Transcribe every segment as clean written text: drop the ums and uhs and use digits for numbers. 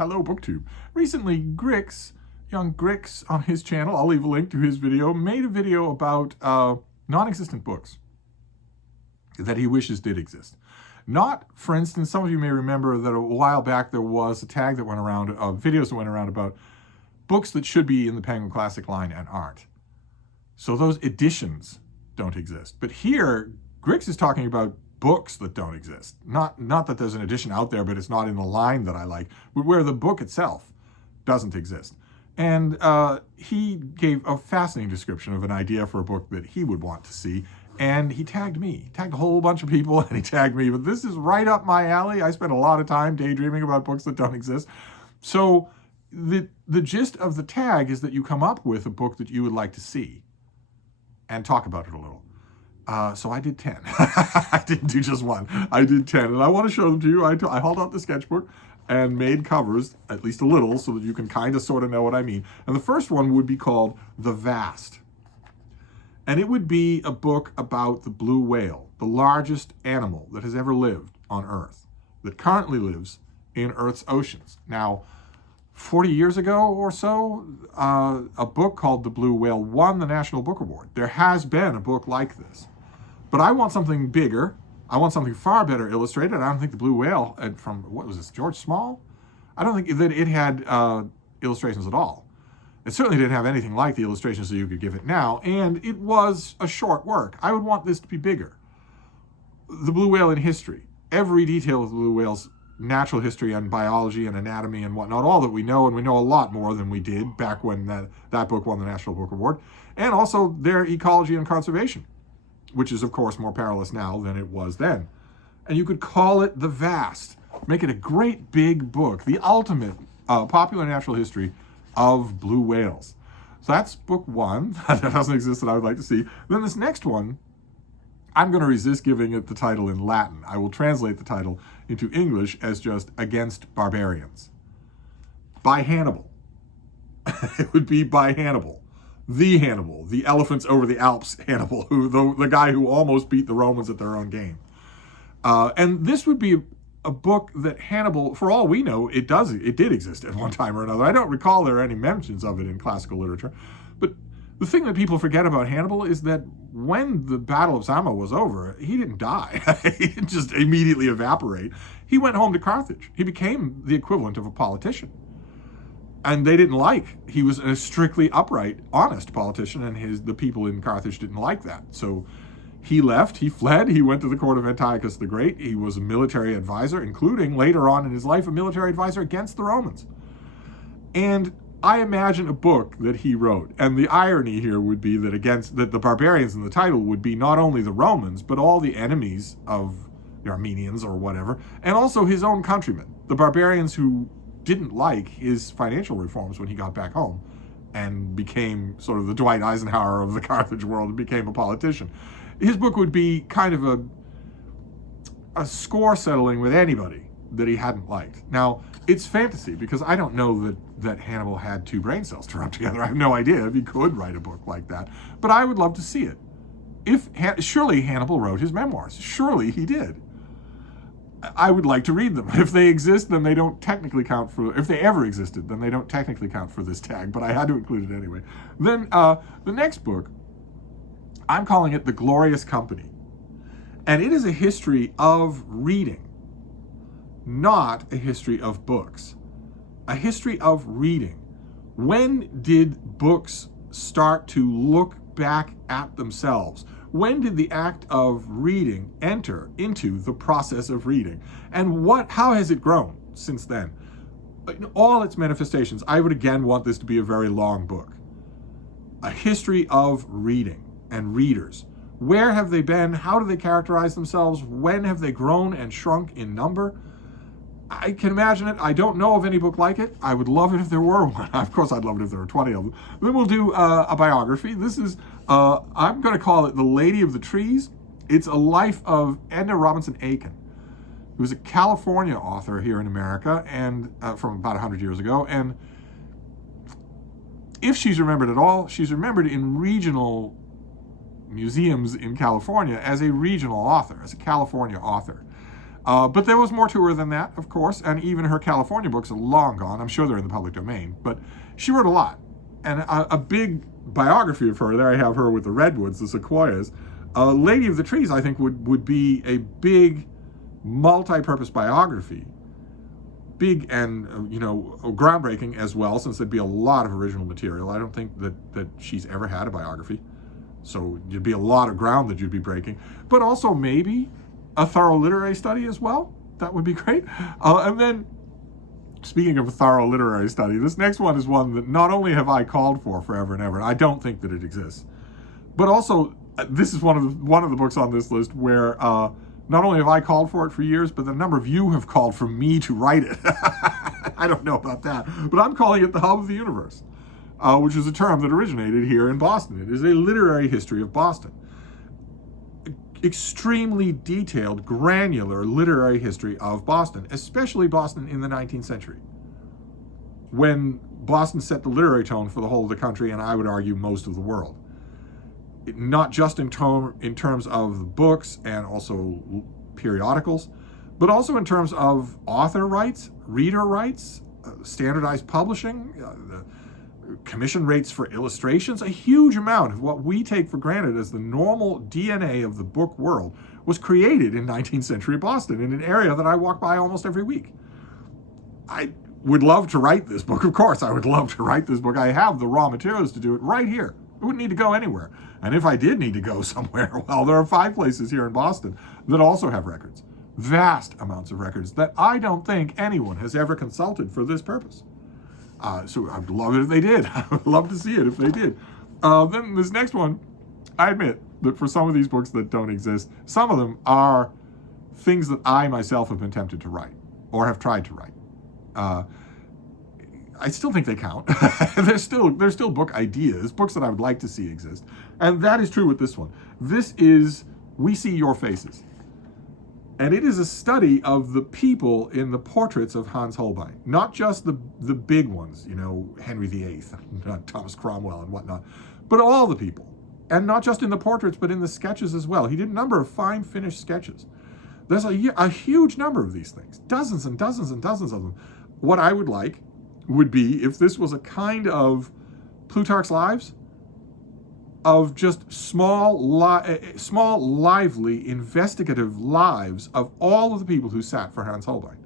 Hello, BookTube. Recently, Grix, young Grix on his channel, I'll leave a link to his video, made a video about non-existent books that he wishes did exist. Not, for instance, some of you may remember that a while back there was a tag that went around, videos that went around about books that should be in the Penguin Classic line and aren't. So those editions don't exist. But here, Grix is talking about books that don't exist. Not that there's an edition out there, but it's not in the line that I like, but where the book itself doesn't exist. And he gave a fascinating description of an idea for a book that he would want to see. And he tagged me. He tagged a whole bunch of people and he tagged me. But this is right up my alley. I spend a lot of time daydreaming about books that don't exist. So the gist of the tag is that you come up with a book that you would like to see and talk about it a little. So I did 10. I didn't do just one. I did 10. And I want to show them to you. I hauled out the sketchbook and made covers, at least a little, so that you can kind of sort of know what I mean. And the first one would be called The Vast. And it would be a book about the blue whale, the largest animal that has ever lived on Earth, that currently lives in Earth's oceans. Now, 40 years ago or so, a book called The Blue Whale won the National Book Award. There has been a book like this. But I want something bigger. I want something far better illustrated. I don't think The Blue Whale, from, what was this, George Small? I don't think that it had illustrations at all. It certainly didn't have anything like the illustrations that you could give it now, and it was a short work. I would want this to be bigger. The blue whale in history. Every detail of the blue whale's natural history and biology and anatomy and whatnot, all that we know, and we know a lot more than we did back when that book won the National Book Award, and also their ecology and conservation, which is, of course, more perilous now than it was then. And you could call it The Vast. Make it a great big book, the ultimate popular natural history of blue whales. So that's book one. That doesn't exist that I would like to see. Then this next one, I'm going to resist giving it the title in Latin. I will translate the title into English as just Against Barbarians. By Hannibal. It would be by Hannibal. The Hannibal, the elephants over the Alps Hannibal, the guy who almost beat the Romans at their own game. And this would be a book that Hannibal, for all we know, it did exist at one time or another. I don't recall there are any mentions of it in classical literature. But the thing that people forget about Hannibal is that when the Battle of Zama was over, he didn't die. He didn't just immediately evaporate. He went home to Carthage. He became the equivalent of a politician. And they didn't he was a strictly upright, honest politician, and the people in Carthage didn't like that. So he left, he fled, he went to the court of Antiochus the Great. He was a military advisor, including later on in his life, a military advisor against the Romans. And I imagine a book that he wrote. And the irony here would be that the barbarians in the title would be not only the Romans, but all the enemies of the Armenians or whatever, and also his own countrymen, the barbarians who didn't like his financial reforms when he got back home and became sort of the Dwight Eisenhower of the Carthage world and became a politician. His book would be kind of a score settling with anybody that he hadn't liked. Now, it's fantasy because I don't know that Hannibal had two brain cells to rub together. I have no idea if he could write a book like that, but I would love to see it. Surely Hannibal wrote his memoirs. Surely he did. I would like to read them. If they exist, then they don't technically count for, if they ever existed, then they don't technically count for this tag, but I had to include it anyway. Then the next book, I'm calling it The Glorious Company. And it is a history of reading, not a history of books. A history of reading. When did books start to look back at themselves? When did the act of reading enter into the process of reading? And how has it grown since then? In all its manifestations, I would again want this to be a very long book. A history of reading and readers. Where have they been? How do they characterize themselves? When have they grown and shrunk in number? I can imagine it. I don't know of any book like it. I would love it if there were one. Of course, I'd love it if there were 20 of them. Then we'll do a biography. This is, I'm going to call it The Lady of the Trees. It's a life of Edna Robinson Aiken, who was a California author here in America and from about 100 years ago. And if she's remembered at all, she's remembered in regional museums in California as a regional author, as a California author. But there was more to her than that, of course, and even her California books are long gone. I'm sure they're in the public domain, but she wrote a lot. And a big biography of her, there I have her with the redwoods, the sequoias. Lady of the Trees, I think, would be a big multi-purpose biography. Big and, groundbreaking as well, since there'd be a lot of original material. I don't think that she's ever had a biography. So there'd be a lot of ground that you'd be breaking. But also maybe a thorough literary study as well. That would be great. And then, speaking of a thorough literary study, this next one is one that not only have I called for forever and ever, and I don't think that it exists, but also this is one of the books on this list where not only have I called for it for years, but the number of you have called for me to write it. I don't know about that, but I'm calling it The Hub of the Universe, which is a term that originated here in Boston. It is a literary history of Boston. Extremely detailed, granular literary history of Boston, especially Boston in the 19th century, when Boston set the literary tone for the whole of the country, and I would argue most of the world. Not just in terms of the books and also periodicals, but also in terms of author rights, reader rights, standardized publishing, commission rates for illustrations. A huge amount of what we take for granted as the normal DNA of the book world was created in 19th century Boston, in an area that I walk by almost every week. I would love to write this book, of course. I would love to write this book. I have the raw materials to do it right here. I wouldn't need to go anywhere. And if I did need to go somewhere, well, there are 5 places here in Boston that also have records. Vast amounts of records that I don't think anyone has ever consulted for this purpose. So I'd love it if they did. I would love to see it if they did. Then this next one, I admit that for some of these books that don't exist, some of them are things that I myself have been tempted to write or have tried to write. I still think they count. They're still book ideas, books that I would like to see exist. And that is true with this one. This is We See Your Faces. And it is a study of the people in the portraits of Hans Holbein. Not just the big ones, Henry VIII, Thomas Cromwell and whatnot, but all the people. And not just in the portraits, but in the sketches as well. He did a number of fine finished sketches. There's a huge number of these things, dozens and dozens and dozens of them. What I would like would be if this was a kind of Plutarch's Lives, of just small, lively, investigative lives of all of the people who sat for Hans Holbein.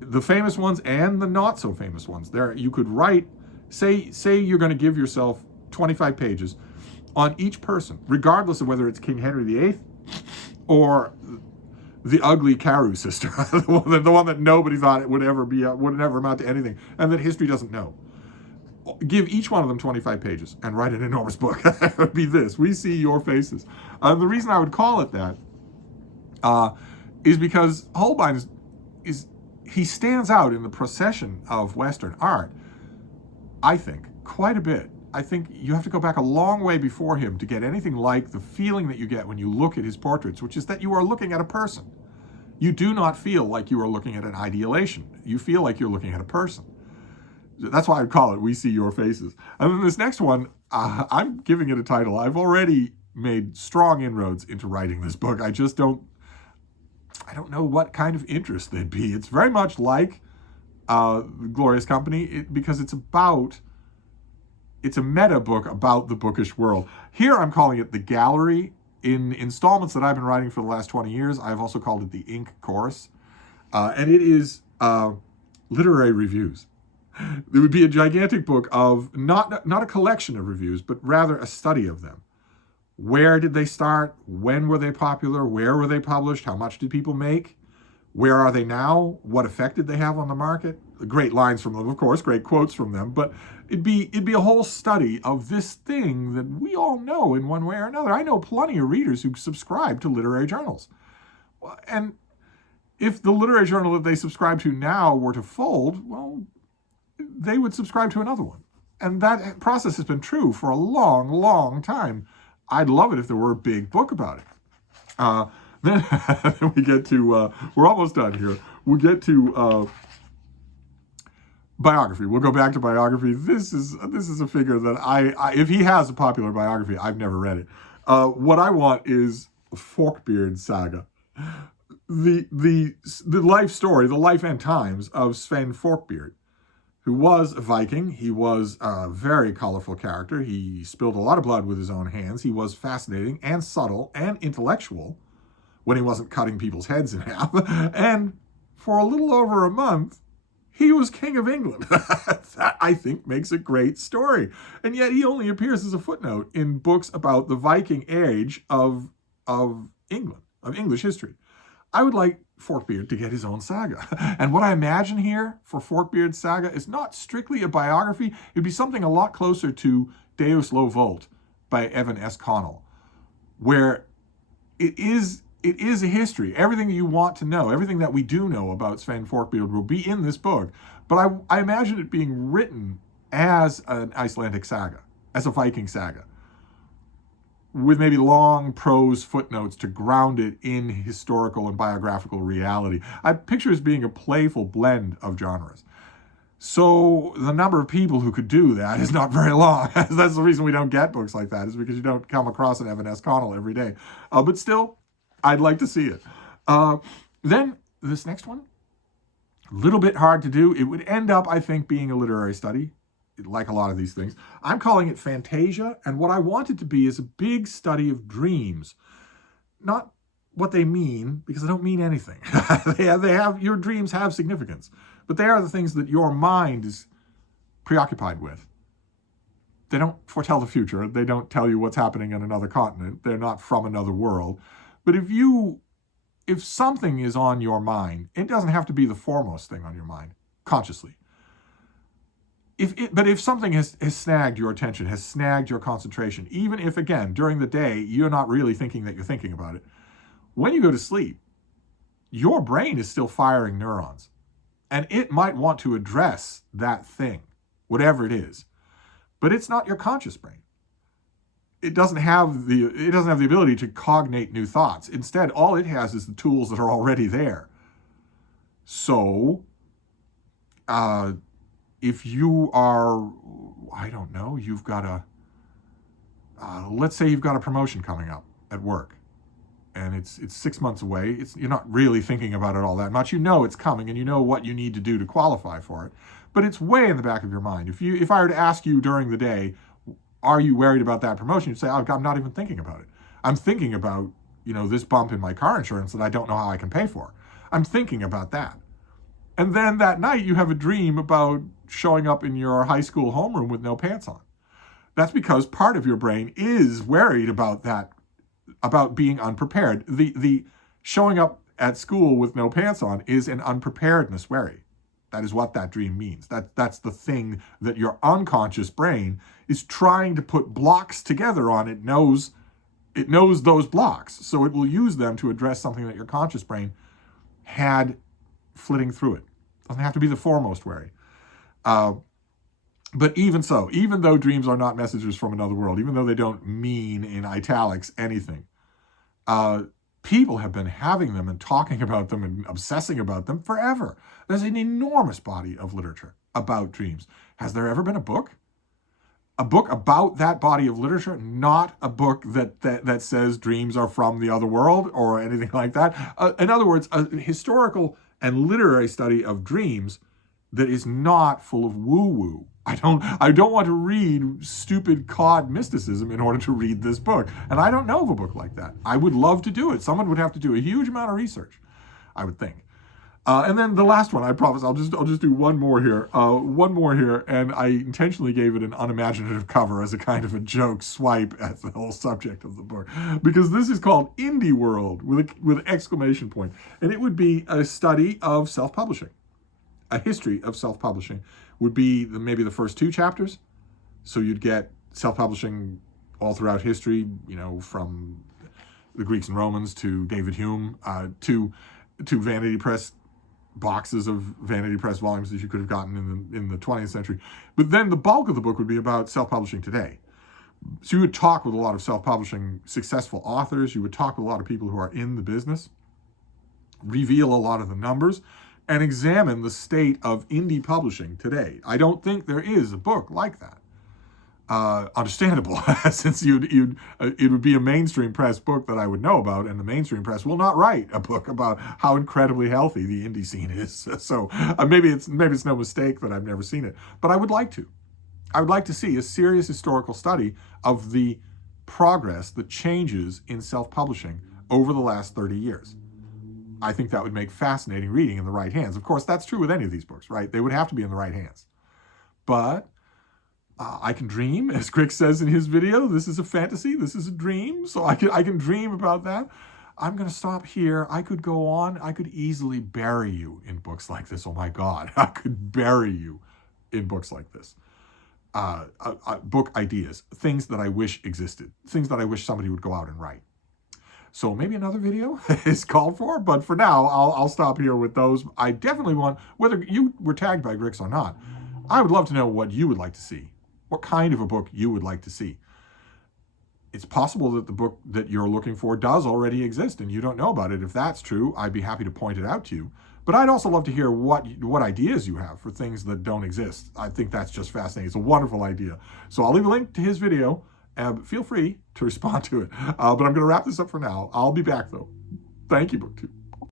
The famous ones and the not so famous ones. There, you could write, say you're going to give yourself 25 pages on each person, regardless of whether it's King Henry VIII or the ugly Carew sister, the one that nobody thought it would ever amount to anything, and that history doesn't know. Give each one of them 25 pages and write an enormous book. It would be this, We See Your Faces. The reason I would call it that is because Holbein he stands out in the procession of Western art, I think, quite a bit. I think you have to go back a long way before him to get anything like the feeling that you get when you look at his portraits, which is that you are looking at a person. You do not feel like you are looking at an idealization. You feel like you're looking at a person. That's why I call it We See Your Faces. And then this next one, I'm giving it a title. I've already made strong inroads into writing this book. I don't know what kind of interest there'd be. It's very much like Glorious Company because it's a meta book about the bookish world. Here I'm calling it The Gallery. In installments that I've been writing for the last 20 years, I've also called it The Ink Course. And it is literary reviews. It would be a gigantic book of not a collection of reviews, but rather a study of them. Where did they start? When were they popular? Where were they published? How much did people make? Where are they now? What effect did they have on the market? Great lines from them, of course, great quotes from them, but it'd be a whole study of this thing that we all know in one way or another. I know plenty of readers who subscribe to literary journals. And if the literary journal that they subscribe to now were to fold, well, they would subscribe to another one. And that process has been true for a long, long time. I'd love it if there were a big book about it. Then we get to, we're almost done here. We get to biography. We'll go back to biography. This is a figure that I if he has a popular biography, I've never read it. What I want is Forkbeard Saga. the life story, the life and times of Sven Forkbeard, who was a Viking. He was a very colorful character. He spilled a lot of blood with his own hands. He was fascinating and subtle and intellectual when he wasn't cutting people's heads in half. And for a little over a month, he was King of England. That, I think, makes a great story. And yet he only appears as a footnote in books about the Viking age of England, of English history. I would like Forkbeard to get his own saga. And what I imagine here for Forkbeard's saga is not strictly a biography. It would be something a lot closer to Deus Lo Volt by Evan S. Connell, where it is a history. Everything you want to know, everything that we do know about Sven Forkbeard will be in this book. But I imagine it being written as an Icelandic saga, as a Viking saga, with maybe long prose footnotes to ground it in historical and biographical reality. I picture it as being a playful blend of genres. So the number of people who could do that is not very long. That's the reason we don't get books like that, is because you don't come across an Evan S. Connell every day. But still, I'd like to see it. Then this next one, a little bit hard to do. It would end up, I think, being a literary study, like a lot of these things. I'm calling it Fantasia, and what I want it to be is a big study of dreams. Not what they mean, because they don't mean anything. they have your dreams have significance, but they are the things that your mind is preoccupied with. They don't foretell the future. They don't tell you what's happening on another continent. They're not from another world. But if something is on your mind, it doesn't have to be the foremost thing on your mind, consciously. But if something has snagged your attention, has snagged your concentration, even if, again, during the day, you're not really thinking that you're thinking about it, when you go to sleep, your brain is still firing neurons. And it might want to address that thing, whatever it is. But it's not your conscious brain. It doesn't have the ability to cognate new thoughts. Instead, all it has is the tools that are already there. So, if you are, I don't know, you've got let's say you've got a promotion coming up at work, and it's 6 months away. You're not really thinking about it all that much. You know it's coming, and you know what you need to do to qualify for it. But it's way in the back of your mind. If I were to ask you during the day, are you worried about that promotion? You'd say, oh, I'm not even thinking about it. I'm thinking about, this bump in my car insurance that I don't know how I can pay for. I'm thinking about that. And then that night you have a dream about showing up in your high school homeroom with no pants on. That's because part of your brain is worried about that, about being unprepared. The showing up at school with no pants on is an unpreparedness worry. That is what that dream means. That's the thing that your unconscious brain is trying to put blocks together on. It knows those blocks, so it will use them to address something that your conscious brain had flitting through it. Doesn't have to be the foremost worry. But even so, even though dreams are not messages from another world, even though they don't mean, in italics, anything, people have been having them and talking about them and obsessing about them forever. There's an enormous body of literature about dreams. Has there ever been a book? A book about that body of literature, not a book that says dreams are from the other world or anything like that. In other words, a historical and literary study of dreams that is not full of woo-woo. I don't want to read stupid cod mysticism in order to read this book. And I don't know of a book like that. I would love to do it. Someone would have to do a huge amount of research, I would think. And then the last one, I promise, I'll just do one more here. And I intentionally gave it an unimaginative cover as a kind of a joke swipe at the whole subject of the book, because this is called Indie World with an exclamation point. And it would be a study of self-publishing. A history of self-publishing would be maybe the first 2 chapters. So you'd get self-publishing all throughout history, from the Greeks and Romans to David Hume, to Vanity Press boxes of Vanity Press volumes that you could have gotten in the 20th century. But then the bulk of the book would be about self-publishing today. So you would talk with a lot of self-publishing successful authors. You would talk with a lot of people who are in the business, reveal a lot of the numbers, and examine the state of indie publishing today. I don't think there is a book like that. understandable, since it would be a mainstream press book that I would know about, and the mainstream press will not write a book about how incredibly healthy the indie scene is. So maybe it's no mistake that I've never seen it, but I would like to. I would like to see a serious historical study of the progress, the changes in self-publishing over the last 30 years. I think that would make fascinating reading in the right hands. Of course, that's true with any of these books, right? They would have to be in the right hands. But I can dream, as Grix says in his video. This is a fantasy. This is a dream. So I can dream about that. I'm going to stop here. I could go on. I could easily bury you in books like this. Oh my God, I could bury you in books like this. Book ideas, things that I wish existed, things that I wish somebody would go out and write. So maybe another video is called for, but for now, I'll stop here with those. I definitely want, whether you were tagged by Grix or not, I would love to know what you would like to see, what kind of a book you would like to see. It's possible that the book that you're looking for does already exist and you don't know about it. If that's true, I'd be happy to point it out to you. But I'd also love to hear what ideas you have for things that don't exist. I think that's just fascinating. It's a wonderful idea. So I'll leave a link to his video. Feel free to respond to it. But I'm going to wrap this up for now. I'll be back, though. Thank you, BookTube.